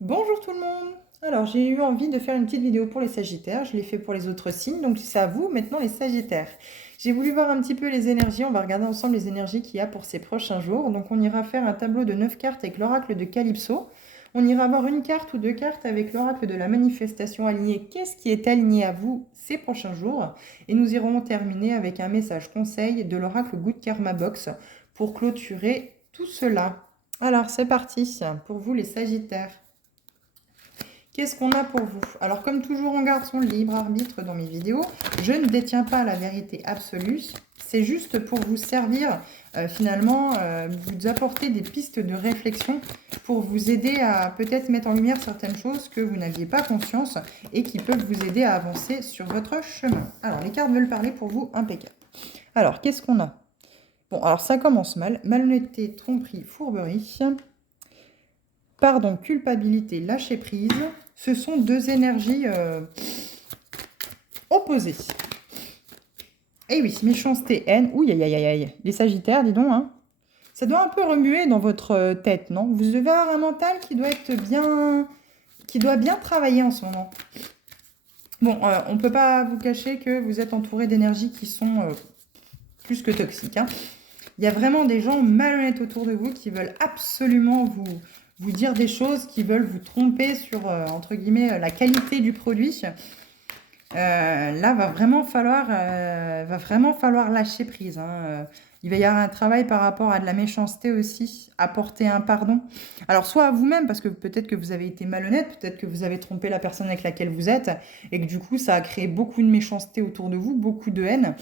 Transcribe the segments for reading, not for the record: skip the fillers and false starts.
Bonjour tout le monde! Alors j'ai eu envie de faire une petite vidéo pour les Sagittaires, je l'ai fait pour les autres signes, donc c'est à vous maintenant les Sagittaires. J'ai voulu voir un petit peu les énergies, on va regarder ensemble les énergies qu'il y a pour ces prochains jours. Donc on ira faire un tableau de 9 cartes avec l'oracle de Calypso. On ira voir une carte ou deux cartes avec l'oracle de la manifestation alignée. Qu'est-ce qui est aligné à vous ces prochains jours? Et nous irons terminer avec un message conseil de l'oracle Good Karma Box pour clôturer tout cela. Alors c'est parti pour vous les Sagittaires. Qu'est-ce qu'on a pour vous? Alors, comme toujours, on garde son libre arbitre dans mes vidéos. Je ne détiens pas la vérité absolue. C'est juste pour vous servir, finalement, vous apporter des pistes de réflexion pour vous aider à peut-être mettre en lumière certaines choses que vous n'aviez pas conscience et qui peuvent vous aider à avancer sur votre chemin. Alors, les cartes veulent parler pour vous, impeccable. Alors, qu'est-ce qu'on a? Bon, alors ça commence mal. Malhonnêteté, tromperie, fourberie. Pardon, culpabilité, lâcher prise. Ce sont deux énergies opposées. Et oui, méchanceté, haine. Ouh, aïe, aïe, aïe, aïe. Les Sagittaires, dis donc, hein. Ça doit un peu remuer dans votre tête, non? Vous devez avoir un mental qui doit être bien... qui doit bien travailler en ce moment. Bon, on ne peut pas vous cacher que vous êtes entouré d'énergies qui sont plus que toxiques, hein. Il y a vraiment des gens malhonnêtes autour de vous qui veulent absolument vous dire des choses, qui veulent vous tromper sur, entre guillemets, la qualité du produit. Là, va vraiment falloir lâcher prise, hein. Il va y avoir un travail par rapport à de la méchanceté aussi, apporter un pardon. Alors, soit à vous-même, parce que peut-être que vous avez été malhonnête, peut-être que vous avez trompé la personne avec laquelle vous êtes, et que du coup, ça a créé beaucoup de méchanceté autour de vous, beaucoup de haine.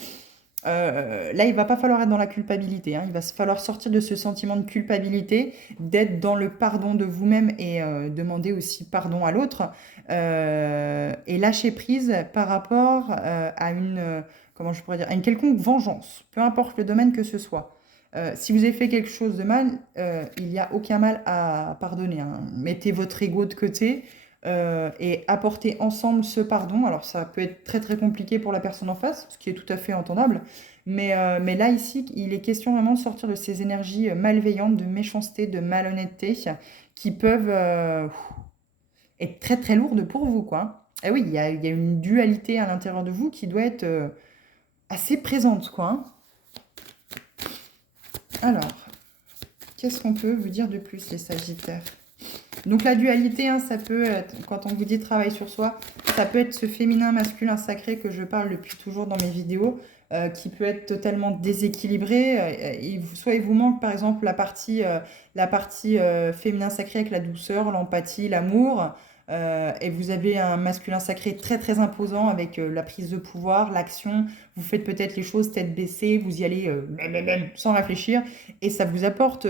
Là, il va pas falloir être dans la culpabilité, hein. Il va falloir sortir de ce sentiment de culpabilité, d'être dans le pardon de vous-même et demander aussi pardon à l'autre. Et lâcher prise par rapport à une, comment je pourrais dire, à une quelconque vengeance, peu importe le domaine que ce soit. Si vous avez fait quelque chose de mal, il n'y a aucun mal à pardonner, hein. Mettez votre ego de côté et apporter ensemble ce pardon. Alors ça peut être très très compliqué pour la personne en face, ce qui est tout à fait entendable, mais là ici, il est question vraiment de sortir de ces énergies malveillantes, de méchanceté, de malhonnêteté, qui peuvent être très très lourdes pour vous, quoi. Et oui, il y a une dualité à l'intérieur de vous qui doit être assez présente, quoi, hein. Alors, qu'est-ce qu'on peut vous dire de plus, les Sagittaires? Donc la dualité, hein, ça peut être, quand on vous dit travail sur soi, ça peut être ce féminin masculin sacré que je parle depuis toujours dans mes vidéos, qui peut être totalement déséquilibré. Soit il vous manque par exemple la partie féminin sacré avec la douceur, l'empathie, l'amour, et vous avez un masculin sacré très très imposant avec la prise de pouvoir, l'action. Vous faites peut-être les choses tête baissée, vous y allez sans réfléchir, et ça vous apporte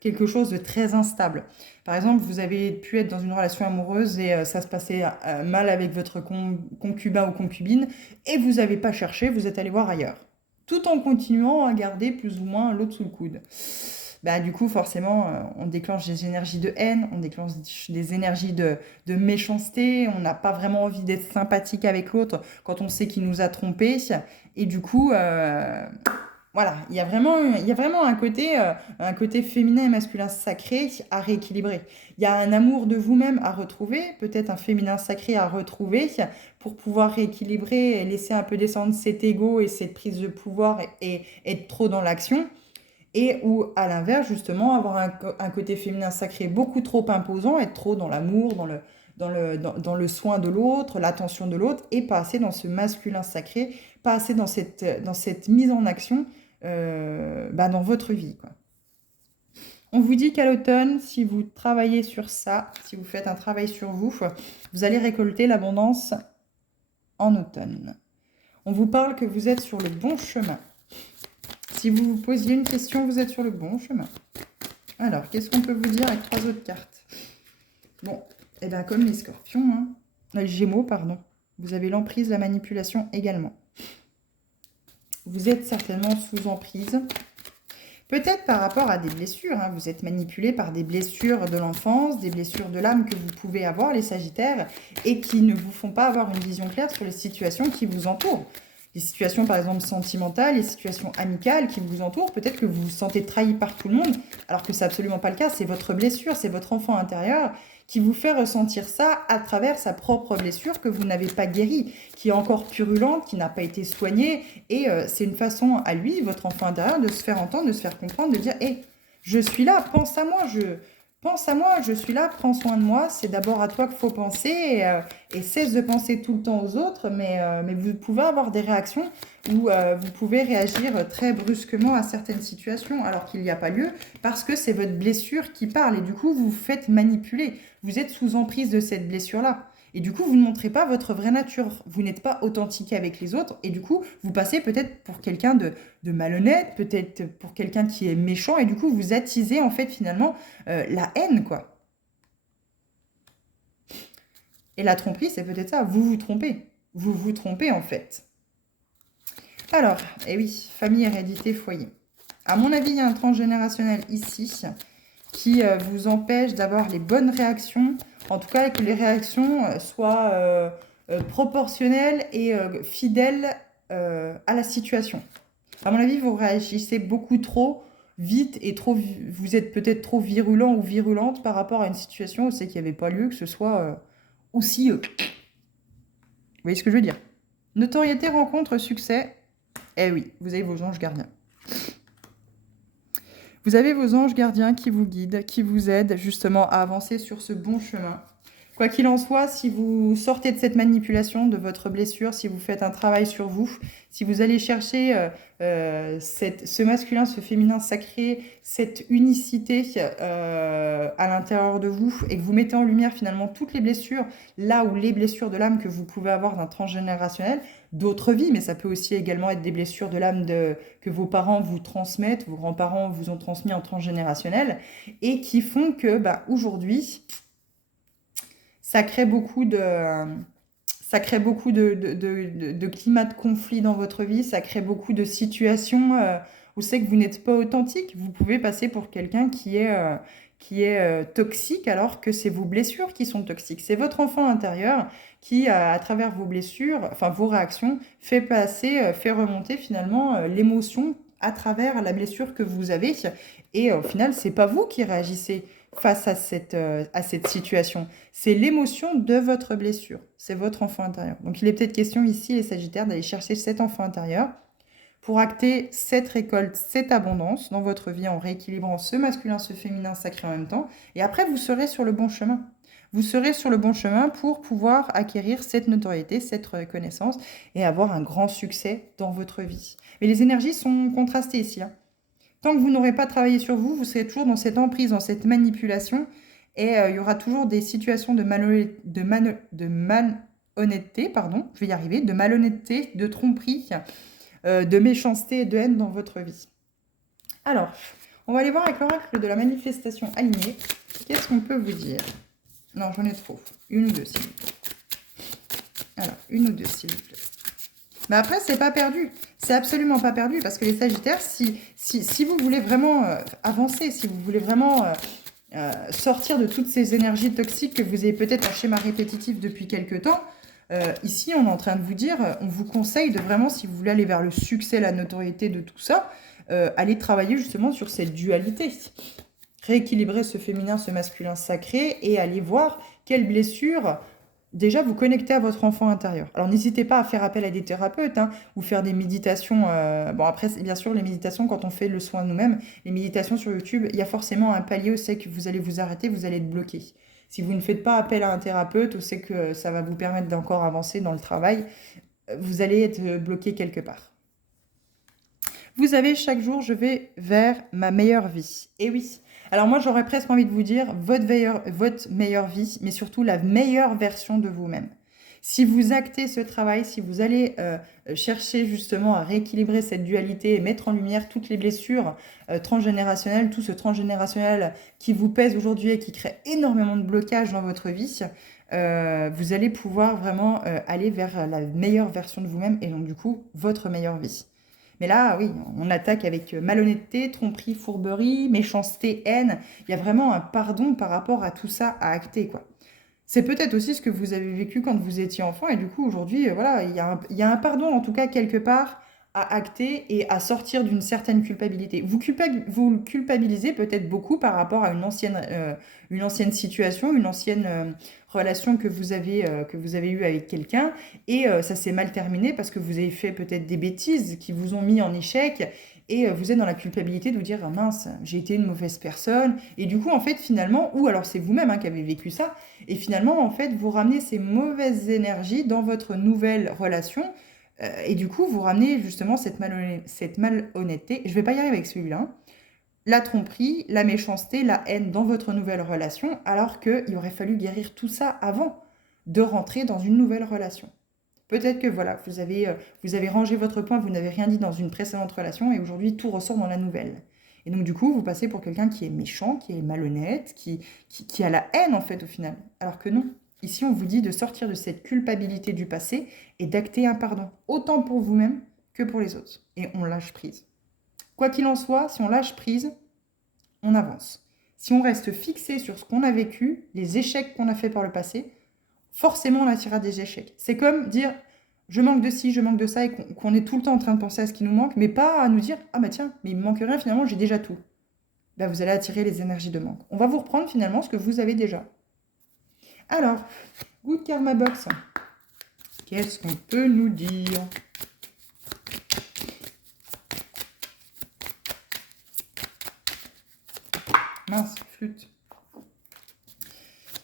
quelque chose de très instable. Par exemple, vous avez pu être dans une relation amoureuse et ça se passait mal avec votre concubin ou concubine et vous n'avez pas cherché, vous êtes allé voir ailleurs. Tout en continuant à garder plus ou moins l'autre sous le coude. Bah, du coup, forcément, on déclenche des énergies de haine, on déclenche des énergies de méchanceté, on n'a pas vraiment envie d'être sympathique avec l'autre quand on sait qu'il nous a trompés. Et du coup, voilà, il y a vraiment un côté féminin et masculin sacré à rééquilibrer. Il y a un amour de vous-même à retrouver, peut-être un féminin sacré à retrouver pour pouvoir rééquilibrer et laisser un peu descendre cet ego et cette prise de pouvoir et être trop dans l'action. Et ou à l'inverse, justement, avoir un côté féminin sacré beaucoup trop imposant, être trop dans l'amour, dans le soin de l'autre, l'attention de l'autre, et pas assez dans ce masculin sacré, pas assez dans cette mise en action dans votre vie, quoi. On vous dit qu'à l'automne, si vous travaillez sur ça, si vous faites un travail sur vous, vous allez récolter l'abondance en automne. On vous parle que vous êtes sur le bon chemin. Si vous vous posiez une question, vous êtes sur le bon chemin. Alors, qu'est-ce qu'on peut vous dire avec 3 autres cartes? Bon, et bien comme les scorpions, hein, les gémeaux, pardon, vous avez l'emprise, la manipulation également. Vous êtes certainement sous emprise. Peut-être par rapport à des blessures, hein, vous êtes manipulé par des blessures de l'enfance, des blessures de l'âme que vous pouvez avoir, les Sagittaires, et qui ne vous font pas avoir une vision claire sur les situations qui vous entourent. Les situations, par exemple, sentimentales, les situations amicales qui vous entourent. Peut-être que vous vous sentez trahi par tout le monde, alors que c'est absolument pas le cas. C'est votre blessure, c'est votre enfant intérieur qui vous fait ressentir ça à travers sa propre blessure que vous n'avez pas guérie, qui est encore purulente, qui n'a pas été soignée. Et c'est une façon à lui, votre enfant intérieur, de se faire entendre, de se faire comprendre, de dire « Hé, je suis là, pense à moi, pense à moi, je suis là, prends soin de moi, c'est d'abord à toi qu'il faut penser et cesse de penser tout le temps aux autres, mais vous pouvez avoir des réactions où vous pouvez réagir très brusquement à certaines situations alors qu'il n'y a pas lieu parce que c'est votre blessure qui parle et du coup vous vous faites manipuler, vous êtes sous emprise de cette blessure-là. Et du coup, vous ne montrez pas votre vraie nature. Vous n'êtes pas authentique avec les autres. Et du coup, vous passez peut-être pour quelqu'un de malhonnête, peut-être pour quelqu'un qui est méchant. Et du coup, vous attisez en fait finalement la haine, quoi. Et la tromperie, c'est peut-être ça. Vous vous trompez. Vous vous trompez en fait. Alors, eh oui, famille, hérédité, foyer. À mon avis, il y a un transgénérationnel ici qui vous empêche d'avoir les bonnes réactions. En tout cas, que les réactions soient proportionnelles et fidèles à la situation. À mon avis, vous réagissez beaucoup trop vite et vous êtes peut-être trop virulent ou virulente par rapport à une situation où c'est qu'il n'y avait pas lieu que ce soit aussi... Vous voyez ce que je veux dire? Notoriété, rencontre, succès. Eh oui, vous avez vos anges gardiens. Vous avez vos anges gardiens qui vous guident, qui vous aident justement à avancer sur ce bon chemin. Quoi qu'il en soit, si vous sortez de cette manipulation, de votre blessure, si vous faites un travail sur vous, si vous allez chercher ce masculin, ce féminin sacré, cette unicité à l'intérieur de vous et que vous mettez en lumière finalement toutes les blessures, là où les blessures de l'âme que vous pouvez avoir d'un transgénérationnel, d'autres vies, mais ça peut aussi également être des blessures de l'âme que vos parents vous transmettent, vos grands-parents vous ont transmis en transgénérationnel et qui font que aujourd'hui... Ça crée beaucoup de climats de conflit dans votre vie, ça crée beaucoup de situations où c'est que vous n'êtes pas authentique. Vous pouvez passer pour quelqu'un qui est toxique alors que c'est vos blessures qui sont toxiques. C'est votre enfant intérieur qui, à travers vos blessures, enfin vos réactions, fait remonter finalement l'émotion à travers la blessure que vous avez. Et au final, c'est pas vous qui réagissez face à cette situation. C'est l'émotion de votre blessure. C'est votre enfant intérieur. Donc, il est peut-être question ici, les Sagittaires, d'aller chercher cet enfant intérieur pour acter cette récolte, cette abondance dans votre vie en rééquilibrant ce masculin, ce féminin sacré en même temps. Et après, vous serez sur le bon chemin. Vous serez sur le bon chemin pour pouvoir acquérir cette notoriété, cette reconnaissance et avoir un grand succès dans votre vie. Mais les énergies sont contrastées ici, hein. Tant que vous n'aurez pas travaillé sur vous, vous serez toujours dans cette emprise, dans cette manipulation. Et il y aura toujours des situations de malhonnêteté, pardon, je vais y arriver, de malhonnêteté, de tromperie, de méchanceté et de haine dans votre vie. Alors, on va aller voir avec l'oracle de la manifestation alignée. Qu'est-ce qu'on peut vous dire? Non, j'en ai trop. Une ou deux, s'il vous plaît. Alors, une ou deux, s'il vous plaît. Mais après, c'est pas perdu. C'est absolument pas perdu parce que les Sagittaires, si vous voulez vraiment avancer, si vous voulez vraiment sortir de toutes ces énergies toxiques que vous avez peut-être un schéma répétitif depuis quelques temps, ici, on est en train de vous dire, on vous conseille de vraiment, si vous voulez aller vers le succès, la notoriété de tout ça, aller travailler justement sur cette dualité. Rééquilibrer ce féminin, ce masculin sacré et aller voir quelles blessures... Déjà, vous connectez à votre enfant intérieur. Alors, n'hésitez pas à faire appel à des thérapeutes ou faire des méditations. Bon, après, bien sûr, les méditations, quand on fait le soin de nous-mêmes, les méditations sur YouTube, il y a forcément un palier où c'est que vous allez vous arrêter, vous allez être bloqué. Si vous ne faites pas appel à un thérapeute, où c'est que ça va vous permettre d'encore avancer dans le travail, vous allez être bloqué quelque part. Vous avez chaque jour, je vais vers ma meilleure vie. Et oui. Alors moi, j'aurais presque envie de vous dire votre meilleure vie, mais surtout la meilleure version de vous-même. Si vous actez ce travail, si vous allez chercher justement à rééquilibrer cette dualité et mettre en lumière toutes les blessures transgénérationnelles, tout ce transgénérationnel qui vous pèse aujourd'hui et qui crée énormément de blocages dans votre vie, vous allez pouvoir vraiment aller vers la meilleure version de vous-même et donc du coup, votre meilleure vie. Mais là, oui, on attaque avec malhonnêteté, tromperie, fourberie, méchanceté, haine. Il y a vraiment un pardon par rapport à tout ça à acter, quoi. C'est peut-être aussi ce que vous avez vécu quand vous étiez enfant. Et du coup, aujourd'hui, voilà, il y a un pardon, en tout cas, quelque part, à acter et à sortir d'une certaine culpabilité. Vous culpabilisez peut-être beaucoup par rapport à une ancienne situation, une ancienne relation que vous avez eue avec quelqu'un, et ça s'est mal terminé parce que vous avez fait peut-être des bêtises qui vous ont mis en échec, et vous êtes dans la culpabilité de vous dire, ah mince, j'ai été une mauvaise personne, et du coup, en fait, finalement, ou alors c'est vous-même qui avez vécu ça, et finalement, en fait, vous ramenez ces mauvaises énergies dans votre nouvelle relation, et du coup, vous ramenez justement cette malhonnêteté. Je ne vais pas y arriver avec celui-là, hein. La tromperie, la méchanceté, la haine dans votre nouvelle relation, alors qu'il aurait fallu guérir tout ça avant de rentrer dans une nouvelle relation. Peut-être que voilà, vous avez rangé votre point, vous n'avez rien dit dans une précédente relation, et aujourd'hui tout ressort dans la nouvelle. Et donc du coup, vous passez pour quelqu'un qui est méchant, qui est malhonnête, qui a la haine en fait au final. Alors que non. Ici, on vous dit de sortir de cette culpabilité du passé et d'acter un pardon, autant pour vous-même que pour les autres. Et on lâche prise. Quoi qu'il en soit, si on lâche prise, on avance. Si on reste fixé sur ce qu'on a vécu, les échecs qu'on a fait par le passé, forcément on attirera des échecs. C'est comme dire je manque de ci, je manque de ça, et qu'on est tout le temps en train de penser à ce qui nous manque, mais pas à nous dire ah bah tiens, mais il me manque rien, finalement j'ai déjà tout. Bah, vous allez attirer les énergies de manque. On va vous reprendre finalement ce que vous avez déjà. Alors, Good Karma Box, qu'est-ce qu'on peut nous dire? Mince, flûte.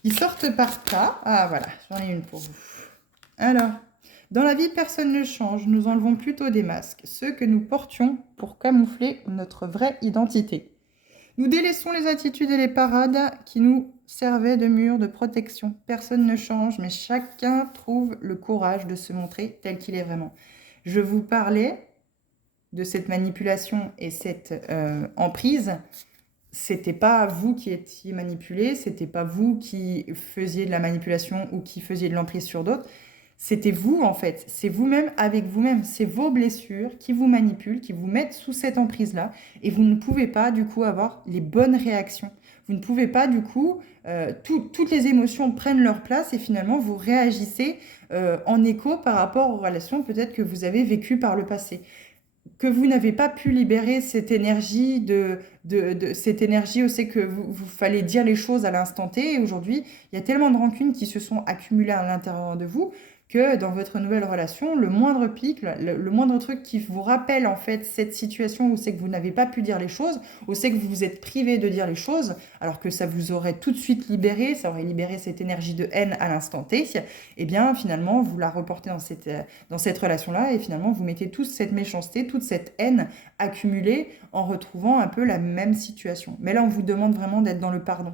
Ils sortent par tas. Ah voilà, j'en ai une pour vous. Alors, dans la vie, personne ne change. Nous enlevons plutôt des masques, ceux que nous portions pour camoufler notre vraie identité. Nous délaissons les attitudes et les parades qui nous servaient de mur de protection. Personne ne change, mais chacun trouve le courage de se montrer tel qu'il est vraiment. Je vous parlais de cette manipulation et cette emprise. C'était pas vous qui étiez manipulé, c'était pas vous qui faisiez de la manipulation ou qui faisiez de l'emprise sur d'autres. C'était vous, en fait. C'est vous-même avec vous-même. C'est vos blessures qui vous manipulent, qui vous mettent sous cette emprise-là. Et vous ne pouvez pas, du coup, avoir les bonnes réactions. Vous ne pouvez pas, du coup, toutes les émotions prennent leur place et finalement, vous réagissez en écho par rapport aux relations peut-être que vous avez vécues par le passé. Que vous n'avez pas pu libérer cette énergie cette énergie aussi que vous fallait dire les choses à l'instant T. Et aujourd'hui, il y a tellement de rancunes qui se sont accumulées à l'intérieur de vous que dans votre nouvelle relation, le moindre pic, le moindre truc qui vous rappelle en fait cette situation où c'est que vous n'avez pas pu dire les choses, où c'est que vous vous êtes privé de dire les choses, alors que ça vous aurait tout de suite libéré, ça aurait libéré cette énergie de haine à l'instant T, et bien finalement vous la reportez dans cette relation-là et finalement vous mettez toute cette méchanceté, toute cette haine accumulée en retrouvant un peu la même situation. Mais là on vous demande vraiment d'être dans le pardon.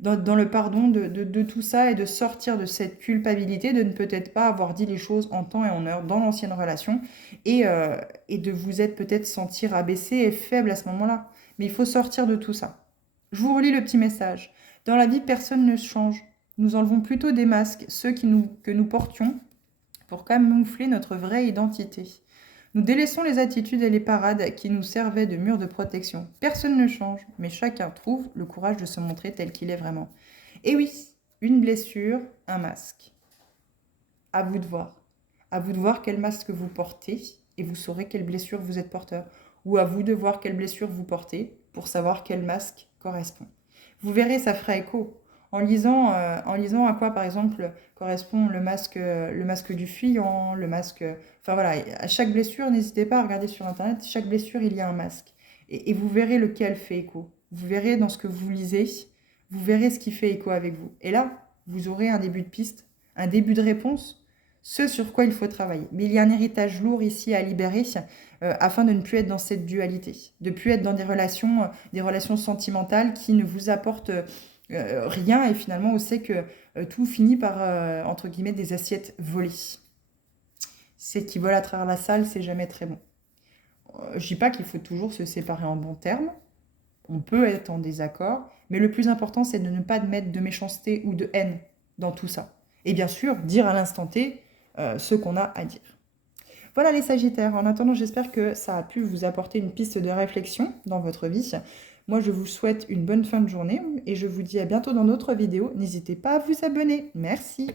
Dans le pardon de tout ça et de sortir de cette culpabilité de ne peut-être pas avoir dit les choses en temps et en heure dans l'ancienne relation et de vous être peut-être senti rabaissé et faible à ce moment-là. Mais il faut sortir de tout ça. Je vous relis le petit message. Dans la vie, personne ne change. Nous enlevons plutôt des masques, ceux que nous portions, pour camoufler notre vraie identité. Nous délaissons les attitudes et les parades qui nous servaient de mur de protection. Personne ne change, mais chacun trouve le courage de se montrer tel qu'il est vraiment. Et oui, une blessure, un masque. À vous de voir. À vous de voir quel masque vous portez et vous saurez quelle blessure vous êtes porteur. Ou à vous de voir quelle blessure vous portez pour savoir quel masque correspond. Vous verrez, ça fera écho. En lisant à quoi, par exemple, correspond le masque du fuyant, le masque... Enfin voilà, à chaque blessure, n'hésitez pas à regarder sur Internet, chaque blessure, il y a un masque. Et vous verrez lequel fait écho. Vous verrez dans ce que vous lisez, vous verrez ce qui fait écho avec vous. Et là, vous aurez un début de piste, un début de réponse, ce sur quoi il faut travailler. Mais il y a un héritage lourd ici à libérer afin de ne plus être dans cette dualité, de ne plus être dans des relations sentimentales qui ne vous apportent... rien, et finalement on sait que tout finit par entre guillemets des assiettes volées. C'est qui vole à travers la salle, c'est jamais très bon. Je dis pas qu'il faut toujours se séparer en bons termes, on peut être en désaccord, mais le plus important c'est de ne pas mettre de méchanceté ou de haine dans tout ça. Et bien sûr, dire à l'instant T ce qu'on a à dire. Voilà les Sagittaires, en attendant j'espère que ça a pu vous apporter une piste de réflexion dans votre vie. Moi, je vous souhaite une bonne fin de journée et je vous dis à bientôt dans d'autres vidéos. N'hésitez pas à vous abonner. Merci.